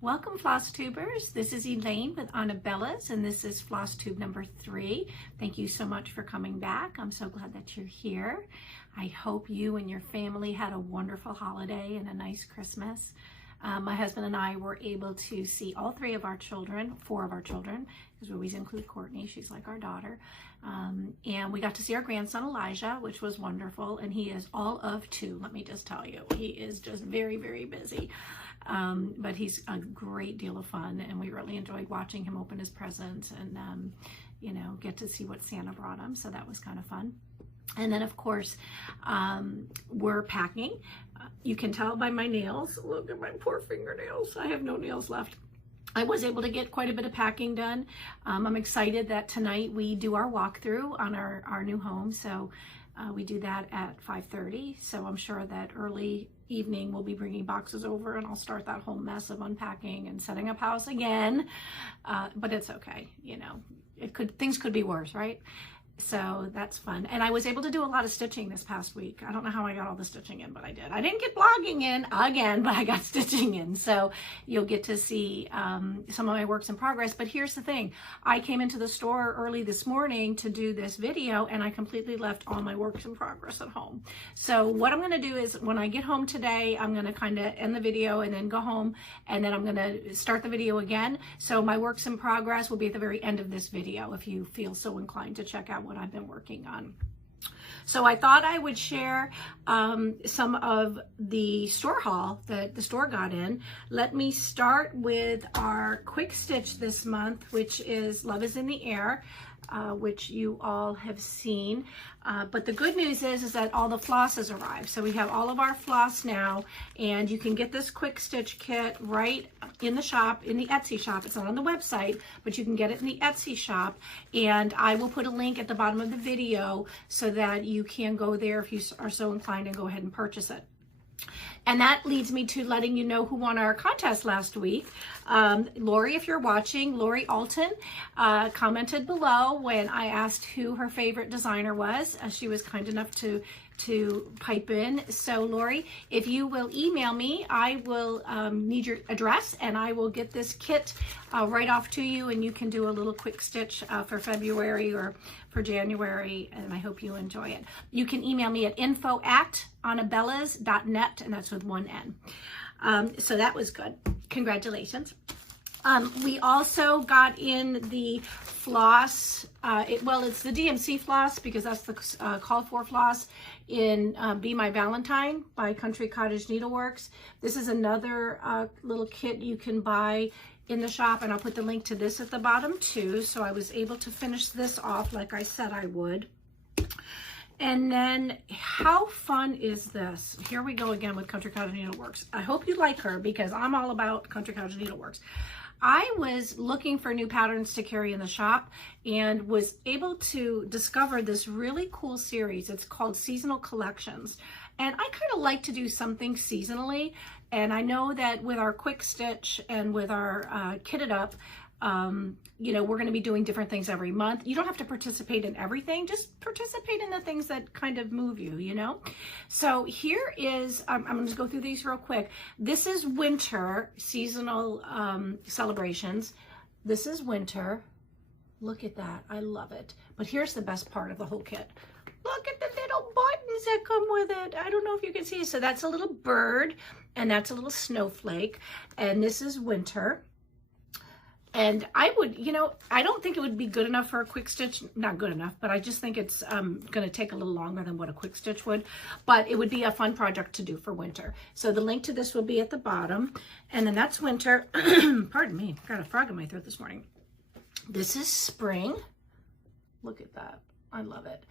Welcome, Flosstubers. This is Elaine with Anabellas, and this is Flosstube number 3. Thank you so much for coming back. I'm so glad that you're here. I hope you and your family had a wonderful holiday and a nice Christmas. My husband and I were able to see all 4 of our children, because we always include Courtney. She's like our daughter. And we got to see our grandson Elijah, which was wonderful. And he is all of 2, let me just tell you. He is just very, very busy. But he's a great deal of fun, and we really enjoyed watching him open his presents and, you know, get to see what Santa brought him. So that was kind of fun. And then, of course, we're packing. You can tell by my nails. Look at my poor fingernails. I have no nails left. I was able to get quite a bit of packing done. I'm excited that tonight we do our walkthrough on our new home. So we do that at 5:30. So I'm sure that early evening we'll be bringing boxes over, and I'll start that whole mess of unpacking and setting up house again. But it's okay. You know, things could be worse, right? So that's fun. And I was able to do a lot of stitching this past week. I don't know how I got all the stitching in, but I did. I didn't get blogging in again, but I got stitching in. So you'll get to see some of my works in progress. But here's the thing. I came into the store early this morning to do this video, and I completely left all my works in progress at home. So what I'm going to do is when I get home today, I'm going to kind of end the video and then go home, and then I'm going to start the video again. So my works in progress will be at the very end of this video if you feel so inclined to check out what I've been working on. So I thought I would share some of the store haul that the store got in. Let me start with our QuickStitch this month, which is Love is in the Air, which you all have seen. But the good news is that all the floss has arrived. So we have all of our floss now, and you can get this QuickStitch kit right in the shop, in the Etsy shop. It's not on the website, but you can get it in the Etsy shop. And I will put a link at the bottom of the video so that you can go there if you are so inclined and go ahead and purchase it. And that leads me to letting you know who won our contest last week. Lori, if you're watching, Lori Alton commented below when I asked who her favorite designer was. She was kind enough to pipe in. So Lori, if you will email me, I will need your address, and I will get this kit right off to you, and you can do a little quick stitch for February or for January, and I hope you enjoy it. You can email me at info@anabellas.net, and that's with 1 N. So that was good. Congratulations. We also got in the floss, it's the DMC floss, because that's the called for floss in Be My Valentine by Country Cottage Needleworks. This is another little kit you can buy in the shop, and I'll put the link to this at the bottom too. So I was able to finish this off like I said I would. And then how fun is this? Here we go again with Country Cottage Needleworks. I hope you like her, because I'm all about Country Cottage Needleworks. I was looking for new patterns to carry in the shop and was able to discover this really cool series. It's called Seasonal Collections. And I kind of like to do something seasonally. And I know that with our QuickStitch and with our Kitted Up, you know, we're going to be doing different things every month. You don't have to participate in everything, just participate in the things that kind of move you, you know? So here is, I'm going to go through these real quick. This is winter seasonal celebrations. This is winter. Look at that. I love it. But here's the best part of the whole kit. Look at the little buttons that come with it. I don't know if you can see. So that's a little bird, and that's a little snowflake. And this is winter. And I would, you know, I don't think it would be good enough for a QuickStitch. Not good enough, but I just think it's going to take a little longer than what a QuickStitch would. But it would be a fun project to do for winter. So the link to this will be at the bottom. And then that's winter. Pardon me, got a frog in my throat this morning. This is spring. Look at that. I love it.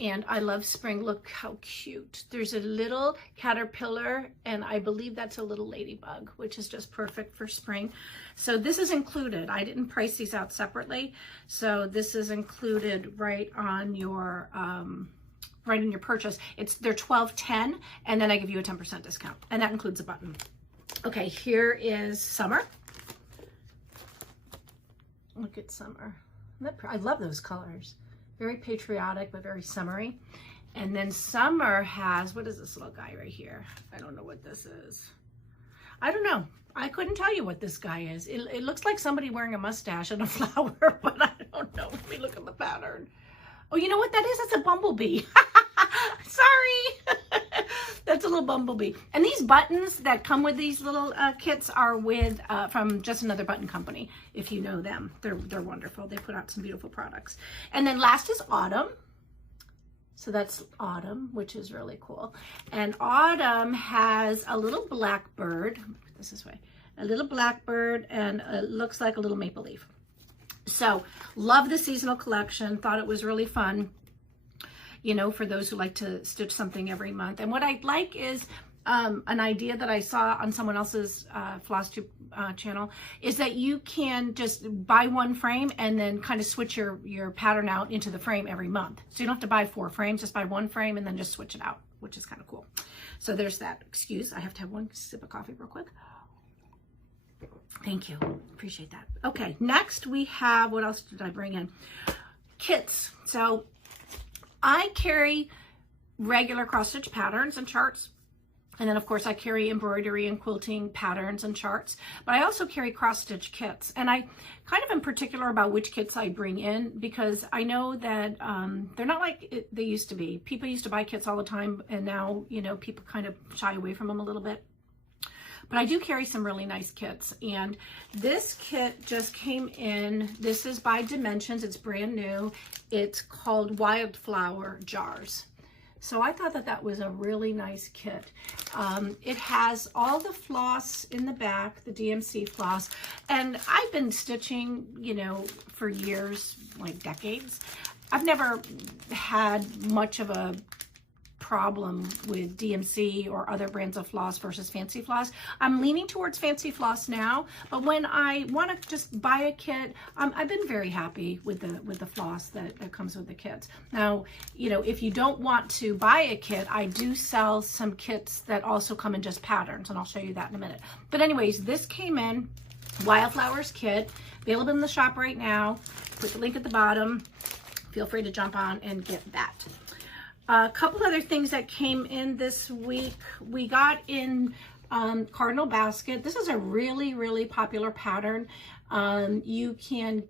And I love spring. Look how cute. There's a little caterpillar, and I believe that's a little ladybug, which is just perfect for spring. So this is included. I didn't price these out separately. So this is included right on your right in your purchase. They're $12.10, and then I give you a 10% discount, and that includes a button. Okay, here is summer. Look at summer. I love those colors. Very patriotic, but very summery. And then summer has, what is this little guy right here? I don't know what this is. I don't know. I couldn't tell you what this guy is. It looks like somebody wearing a mustache and a flower, but I don't know. Let me look at the pattern. Oh, you know what that is? That's a bumblebee. Sorry. That's a little bumblebee. And these buttons that come with these little kits are with from Just Another Button Company, if you know them. They're wonderful. They put out some beautiful products. And then last is Autumn. So that's Autumn, which is really cool. And Autumn has a little blackbird. Put this way. A little blackbird, and it looks like a little maple leaf. So love the seasonal collection. Thought it was really fun, you know, for those who like to stitch something every month. And what I like is an idea that I saw on someone else's Flosstube channel is that you can just buy one frame and then kind of switch your pattern out into the frame every month. So you don't have to buy 4 frames, just buy 1 frame and then just switch it out, which is kind of cool. So there's that. Excuse, I have to have one sip of coffee real quick. Thank you, appreciate that. Okay, next we have, what else did I bring in? Kits. So I carry regular cross stitch patterns and charts. And then of course I carry embroidery and quilting patterns and charts, but I also carry cross stitch kits. And I kind of am particular about which kits I bring in because I know that they're not like they used to be. People used to buy kits all the time, and now, you know, people kind of shy away from them a little bit. But I do carry some really nice kits, and this kit just came in. This is by Dimensions. It's brand new. It's called Wildflower Jars. So I thought that that was a really nice kit. It has all the floss in the back, the DMC floss, and I've been stitching, you know, for years, like decades. I've never had much of a problem with DMC or other brands of floss versus fancy floss. I'm leaning towards fancy floss now, but when I want to just buy a kit, I've been very happy with the floss that comes with the kits. Now, you know, if you don't want to buy a kit, I do sell some kits that also come in just patterns, and I'll show you that in a minute. But anyways, this came in, Wildflowers kit, available in the shop right now. Put the link at the bottom. Feel free to jump on and get that. A couple other things that came in this week. We got in Cardinal Basket. This is a really, really popular pattern. You can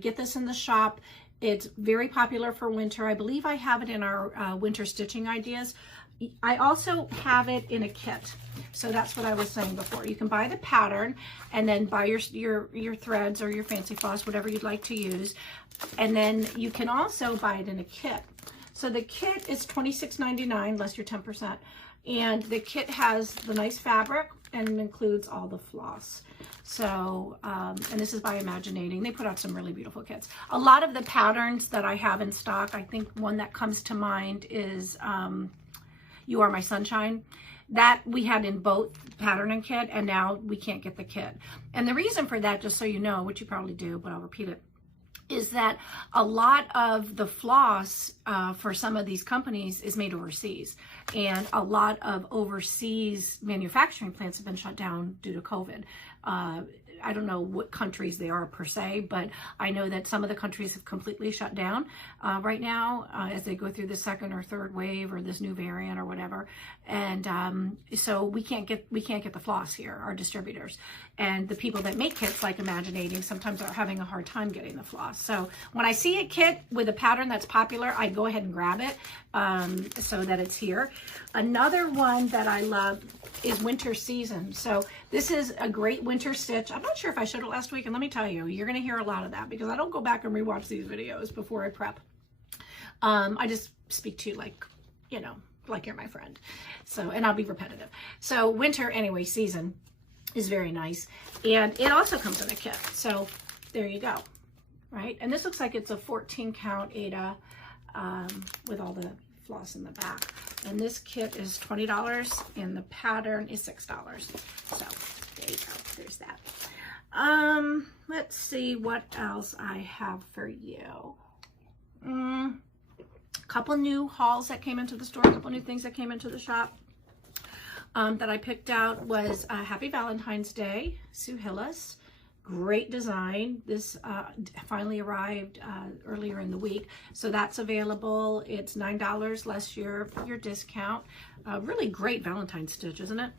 get this in the shop. It's very popular for winter. I believe I have it in our winter stitching ideas. I also have it in a kit. So that's what I was saying before. You can buy the pattern and then buy your threads or your fancy floss, whatever you'd like to use. And then you can also buy it in a kit. So the kit is $26.99 less your 10%. And the kit has the nice fabric and includes all the floss. So, and this is by Imaginating. They put out some really beautiful kits. A lot of the patterns that I have in stock, I think one that comes to mind is You Are My Sunshine. That we had in both pattern and kit, and now we can't get the kit. And the reason for that, just so you know, which you probably do, but I'll repeat it, is that a lot of the floss for some of these companies is made overseas. And a lot of overseas manufacturing plants have been shut down due to COVID. I don't know what countries they are per se, but I know that some of the countries have completely shut down right now as they go through the 2nd or 3rd wave or this new variant or whatever. And so we can't get the floss here, our distributors. And the people that make kits like Imaginating sometimes are having a hard time getting the floss. So when I see a kit with a pattern that's popular, I go ahead and grab it so that it's here. Another one that I love is Winter Season. So this is a great winter stitch. I'm not sure if I showed it last week, and let me tell you, you're gonna hear a lot of that because I don't go back and rewatch these videos before I prep. I just speak to you like, you know, like you're my friend. So, and I'll be repetitive. So winter, anyway, season is very nice. And it also comes in a kit. So there you go, right? And this looks like it's a 14 count Ada with all the floss in the back. And this kit is $20 and the pattern is $6. So there you go, there's that. Let's see what else I have for you. A couple new hauls that came into the store, a couple new things that came into the shop that I picked out was Happy Valentine's Day, Sue Hillis. Great design. This finally arrived earlier in the week, so that's available. It's $9 less your discount. Really great Valentine's stitch, isn't it?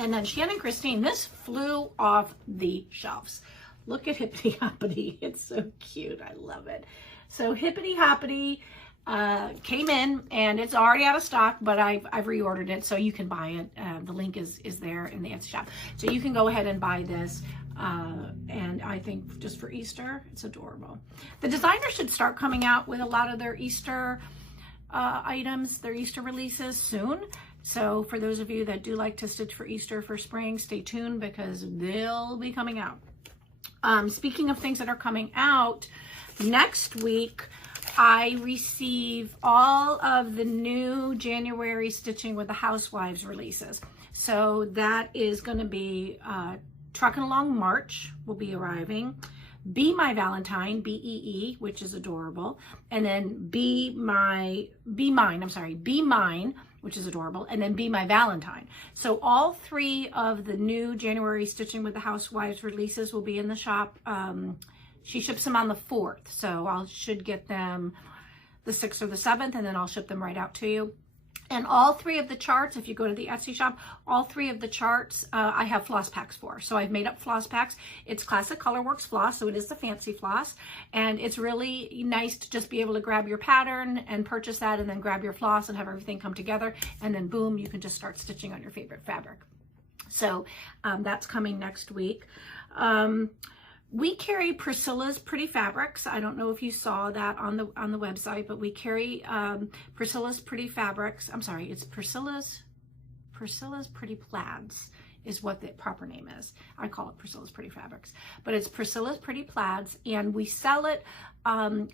And then Shannon Christine, this flew off the shelves. Look at Hippity Hoppity. It's so cute. I love it. So Hippity Hoppity came in, and it's already out of stock, but I've reordered it, so you can buy it. The link is there in the Etsy shop. So you can go ahead and buy this. And I think just for Easter, it's adorable. The designers should start coming out with a lot of their Easter items, their Easter releases soon. So for those of you that do like to stitch for Easter, for spring, stay tuned because they'll be coming out. Speaking of things that are coming out, next week I receive all of the new January Stitching with the Housewives releases. So that is going to be Trucking Along March will be arriving. Be My Valentine, B-E-E, which is adorable. And then Be Mine, which is adorable. And then Be My Valentine. So all three of the new January Stitching with the Housewives releases will be in the shop. She ships them on the 4th. So I should get them the 6th or the 7th, and then I'll ship them right out to you. And all three of the charts, if you go to the Etsy shop, all three of the charts I have FlossPaks for. So I've made up FlossPaks. It's classic Colorworks floss, so it is the fancy floss. And it's really nice to just be able to grab your pattern and purchase that, and then grab your floss and have everything come together. And then boom, you can just start stitching on your favorite fabric. So that's coming next week. We carry Priscilla's Pretty Fabrics. I don't know if you saw that on the website, but we carry Priscilla's Pretty Fabrics. I'm sorry, it's Priscilla's Pretty Plaids is what the proper name is. I call it Priscilla's Pretty Fabrics, but it's Priscilla's Pretty Plaids, and we sell it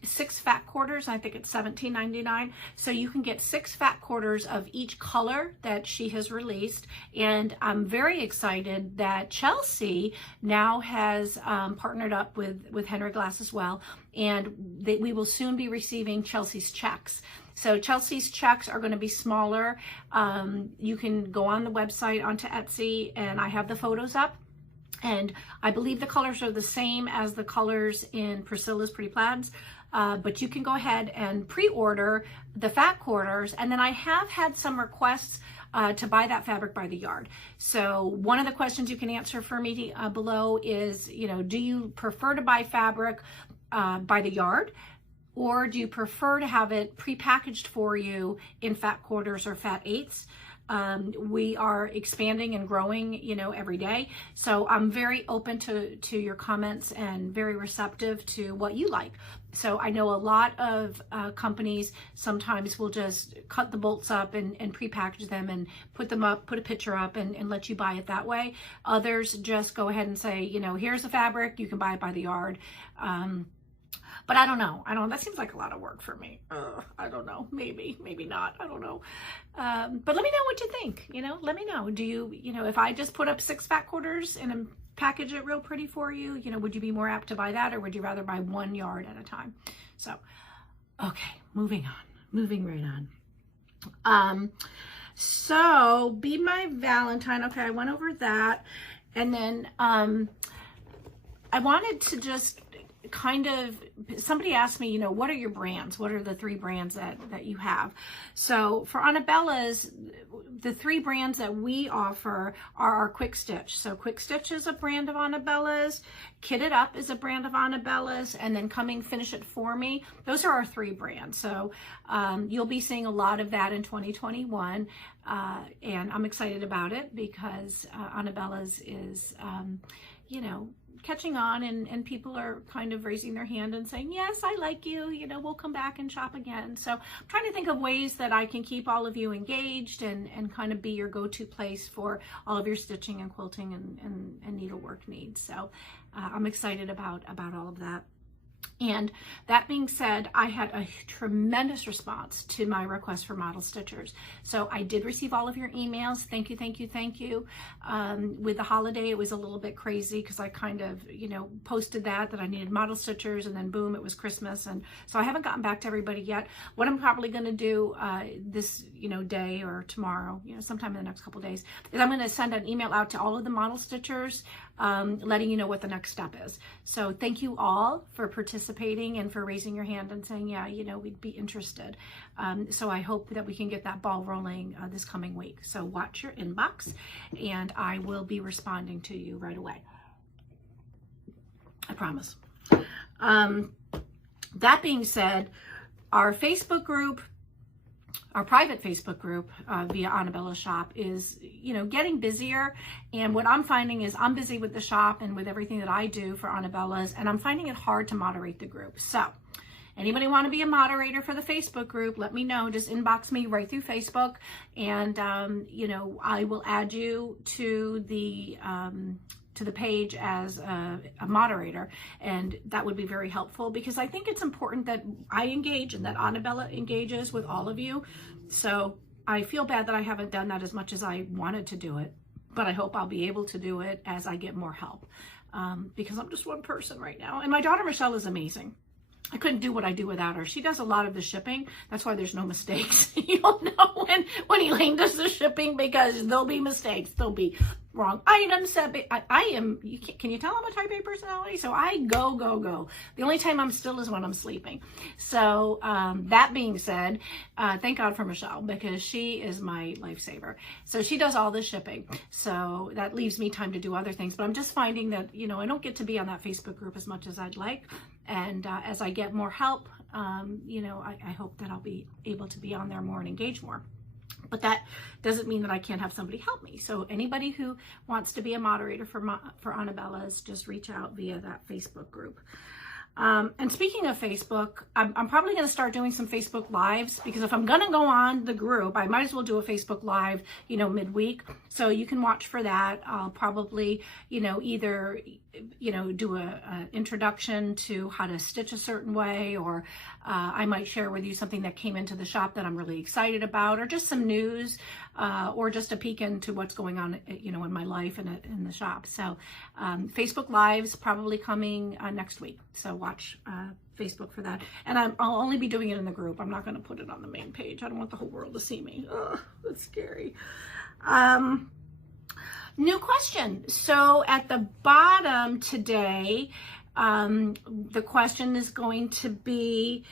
6 fat quarters. I think it's $17.99. So you can get 6 fat quarters of each color that she has released. And I'm very excited that Chelsea now has partnered up with Henry Glass as well, and we will soon be receiving Chelsea's checks. So Chelsea's checks are going to be smaller. You can go on the website onto Etsy, and I have the photos up. And I believe the colors are the same as the colors in Priscilla's Pretty Plaids, but you can go ahead and pre-order the fat quarters. And then I have had some requests to buy that fabric by the yard. So one of the questions you can answer for me below is, do you prefer to buy fabric by the yard? Or do you prefer to have it prepackaged for you in fat quarters or fat eighths? We are expanding and growing, every day. So I'm very open to your comments and very receptive to what you like. So I know a lot of companies sometimes will just cut the bolts up and prepackage them and put them up, put a picture up and let you buy it that way. Others just go ahead and say, here's the fabric, you can buy it by the yard. But I don't know. That seems like a lot of work for me. I don't know. Maybe not. I don't know. But let me know what you think. Let me know. Do you, if I just put up 6 fat quarters and package it real pretty for you, would you be more apt to buy that, or would you rather buy 1 yard at a time? So, okay, moving right on. So Be My Valentine. Okay, I went over that. And then I wanted to just somebody asked me, what are your brands? What are the 3 brands that you have? So for Anabellas, the 3 brands that we offer are our QuickStitch. So QuickStitch is a brand of Anabellas, Kit It Up is a brand of Anabellas, and then Coming Finish It For Me. Those are our 3 brands. So you'll be seeing a lot of that in 2021. And I'm excited about it because Anabellas is, catching on, and people are kind of raising their hand and saying, yes, I like you, we'll come back and shop again. So I'm trying to think of ways that I can keep all of you engaged and kind of be your go-to place for all of your stitching and quilting and needlework needs. So I'm excited about all of that. And that being said, I had a tremendous response to my request for model stitchers. So I did receive all of your emails. Thank you, thank you, thank you. With the holiday, it was a little bit crazy because I kind of, posted that I needed model stitchers, and then boom, it was Christmas. And so I haven't gotten back to everybody yet. What I'm probably going to do this, day or tomorrow, sometime in the next couple days, is I'm going to send an email out to all of the model stitchers letting you know what the next step is. So thank you all for participating and for raising your hand and saying, yeah, you know, we'd be interested. So I hope that we can get that ball rolling this coming week. So watch your inbox and I will be responding to you right away. I promise. That being said, our Facebook group, our private Facebook group via Anabellas shop is, you know, getting busier. And what I'm finding is I'm busy with the shop and with everything that I do for Anabellas, and I'm finding it hard to moderate the group. So anybody want to be a moderator for the Facebook group, let me know. Just inbox me right through Facebook, and, you know, I will add you to the page as a moderator, and that would be very helpful because I think it's important that I engage and that Anabella engages with all of you. So I feel bad that I haven't done that as much as I wanted to do it, but I hope I'll be able to do it as I get more help, because I'm just one person right now. And my daughter Michelle is amazing. I couldn't do what I do without her. She does a lot of the shipping. That's why there's no mistakes. You'll know when Elaine does the shipping, because there'll be mistakes. There'll be wrong items. Can you tell I'm a type A personality? So I go. The only time I'm still is when I'm sleeping. So that being said, thank God for Michelle, because she is my lifesaver. So she does all the shipping. So that leaves me time to do other things. But I'm just finding that, you know, I don't get to be on that Facebook group as much as I'd like. And as I get more help, you know, I hope that I'll be able to be on there more and engage more. But that doesn't mean that I can't have somebody help me. So anybody who wants to be a moderator for Anabellas, just reach out via that Facebook group. And speaking of Facebook, I'm probably going to start doing some Facebook Lives, because if I'm going to go on the group, I might as well do a Facebook Live, you know, midweek. So you can watch for that. I'll probably, you know, either, you know, do a introduction to how to stitch a certain way, or I might share with you something that came into the shop that I'm really excited about, or just some news, or just a peek into what's going on, you know, in my life and in the shop. So Facebook Lives probably coming next week. So watch Facebook for that. And I'll only be doing it in the group. I'm not going to put it on the main page. I don't want the whole world to see me. Ugh, that's scary. New question. So at the bottom today, the question is going to be,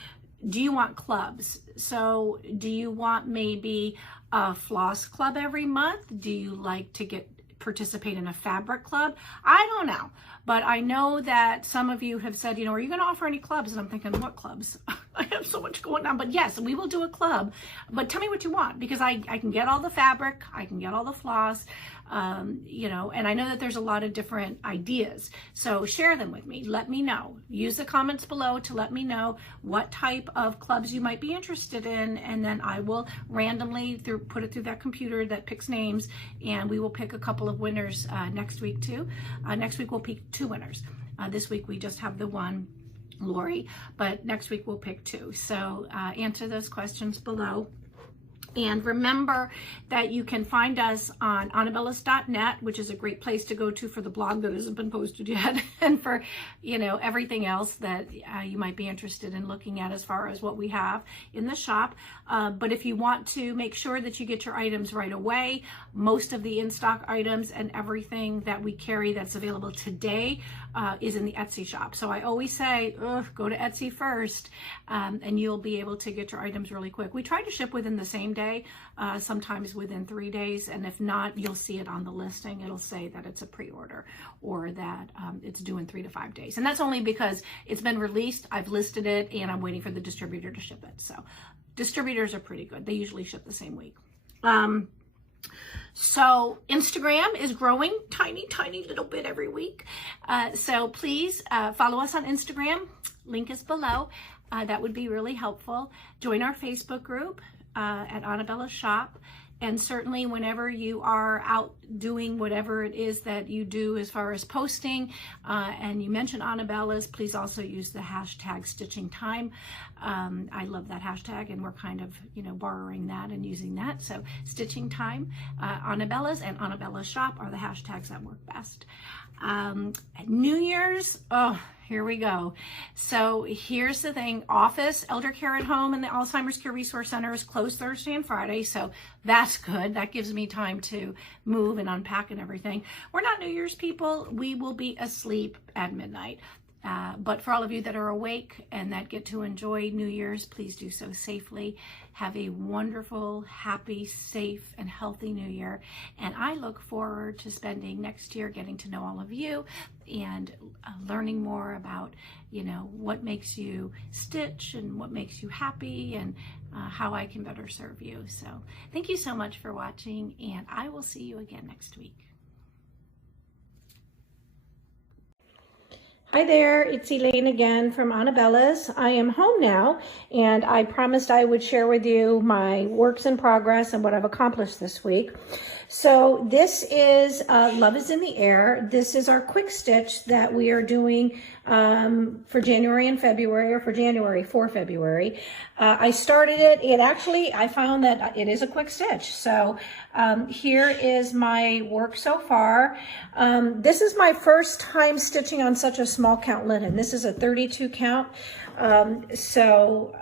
do you want clubs? So do you want maybe a floss club every month? Do you like to participate in a fabric club? I don't know. But I know that some of you have said, you know, are you going to offer any clubs? And I'm thinking, what clubs? I have so much going on. But yes, we will do a club. But tell me what you want, because I can get all the fabric. I can get all the floss. You know, and I know that there's a lot of different ideas. So share them with me. Let me know. Use the comments below to let me know what type of clubs you might be interested in. And then I will randomly put it through that computer that picks names, and we will pick a couple of winners next week too. Next week we'll pick 2 winners. This week we just have the one, Lori, but next week we'll pick 2. So answer those questions below. And remember that you can find us on anabellas.net, which is a great place to go to for the blog that hasn't been posted yet, and for, you know, everything else that you might be interested in looking at as far as what we have in the shop. But if you want to make sure that you get your items right away, most of the in-stock items and everything that we carry that's available today is in the Etsy shop. So I always say, go to Etsy first, and you'll be able to get your items really quick. We try to ship within the same day, sometimes within 3 days, and if not, you'll see it on the listing. It'll say that it's a pre-order, or that it's due in 3 to 5 days. And that's only because it's been released, I've listed it, and I'm waiting for the distributor to ship it. So distributors are pretty good. They usually ship the same week. So Instagram is growing tiny little bit every week. So please follow us on Instagram. Link is below. That would be really helpful. Join our Facebook group at Anabellas shop. And certainly whenever you are out doing whatever it is that you do as far as posting, and you mention Anabellas, please also use the hashtag stitching time. I love that hashtag, and we're kind of, you know, borrowing that and using that. So stitching time, Anabellas and Anabellas shop are the hashtags that work best. New Year's, here we go. So here's the thing. Office, elder care at home, and the Alzheimer's Care Resource Center is closed Thursday and Friday. So that's good. That gives me time to move and unpack and everything. We're not New Year's people. We will be asleep at midnight. But for all of you that are awake and that get to enjoy New Year's, please do so safely. Have a wonderful, happy, safe, and healthy New Year. And I look forward to spending next year getting to know all of you and learning more about, you know, what makes you stitch and what makes you happy and how I can better serve you. So thank you so much for watching, and I will see you again next week. Hi there, it's Elaine again from Anabellas. I am home now, and I promised I would share with you my works in progress and what I've accomplished this week. So this is Love is in the Air. This is our quick stitch that we are doing for January and February, or for January for February. I started it, I found that it is a quick stitch. So here is my work so far. This is my first time stitching on such a small count linen. This is a 32 count. So,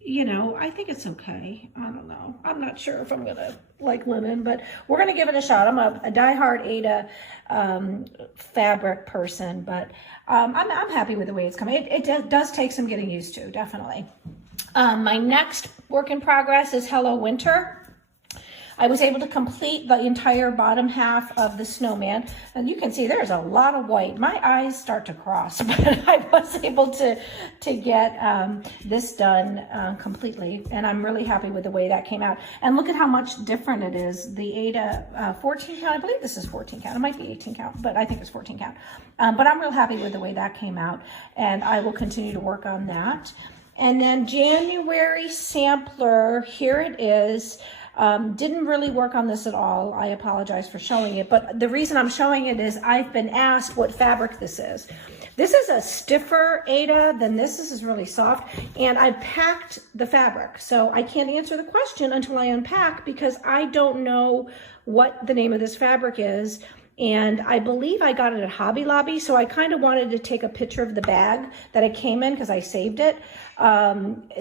you know, I think it's okay. I don't know. I'm not sure if I'm gonna like linen, but we're gonna give it a shot. I'm a diehard Ada fabric person, but I'm happy with the way it's coming. It does take some getting used to, definitely. My next work in progress is Hello Winter. I was able to complete the entire bottom half of the snowman, and you can see there's a lot of white. My eyes start to cross, but I was able to get this done completely, and I'm really happy with the way that came out. And look at how much different it is. The Ada 14 count, I believe this is 14 count. It might be 18 count, but I think it's 14 count. But I'm real happy with the way that came out, and I will continue to work on that. And then January sampler, here it is. Didn't really work on this at all. I apologize for showing it, but the reason I'm showing it is I've been asked what fabric this is. This is a stiffer Ada than this. This is really soft, and I packed the fabric. So I can't answer the question until I unpack, because I don't know what the name of this fabric is. And I believe I got it at Hobby Lobby, so I kind of wanted to take a picture of the bag that it came in because I saved it,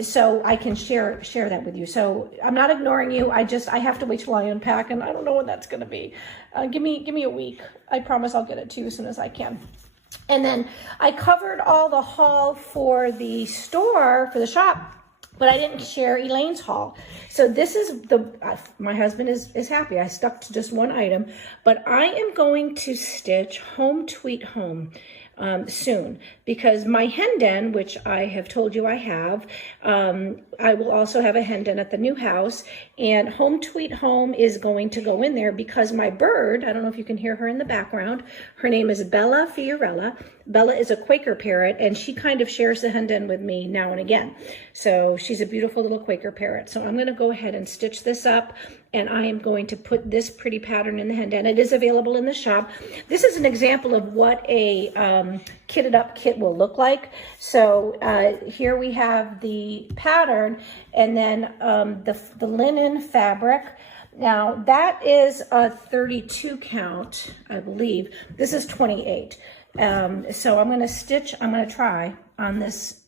so I can share that with you. So I'm not ignoring you. I have to wait till I unpack, and I don't know when that's going to be. Give me a week. I promise I'll get it to you as soon as I can. And then I covered all the haul for the store, for the shop, but I didn't share Elaine's haul. So this is my husband is happy. I stuck to just one item, but I am going to stitch Home Tweet Home soon, because my hen den, which I have told you I have, I will also have a hen den at the new house, and Home Tweet Home is going to go in there because my bird, I don't know if you can hear her in the background, her name is Bella Fiorella. Bella is a Quaker parrot, and she kind of shares the hen den with me now and again. So she's a beautiful little Quaker parrot. So I'm going to go ahead and stitch this up, and I am going to put this pretty pattern in the hen den. It is available in the shop. This is an example of what a kitted up kit will look like. So here we have the pattern, and then the linen fabric. Now that is a 32 count, I believe. This is 28. So I'm going to try on this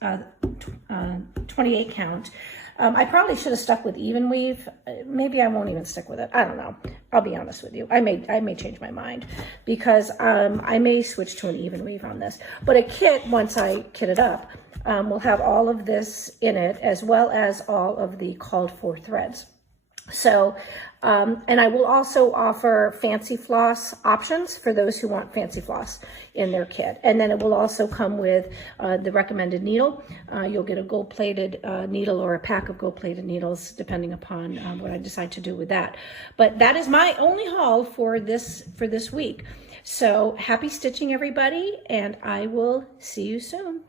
28 count. I probably should have stuck with even weave. Maybe I won't even stick with it. I don't know. I'll be honest with you. I may change my mind, because I may switch to an even weave on this. But a kit, once I kit it up, will have all of this in it, as well as all of the called for threads. So, and I will also offer fancy floss options for those who want fancy floss in their kit. And then it will also come with the recommended needle. You'll get a gold-plated needle or a pack of gold-plated needles, depending upon what I decide to do with that. But that is my only haul for this week. So happy stitching, everybody, and I will see you soon.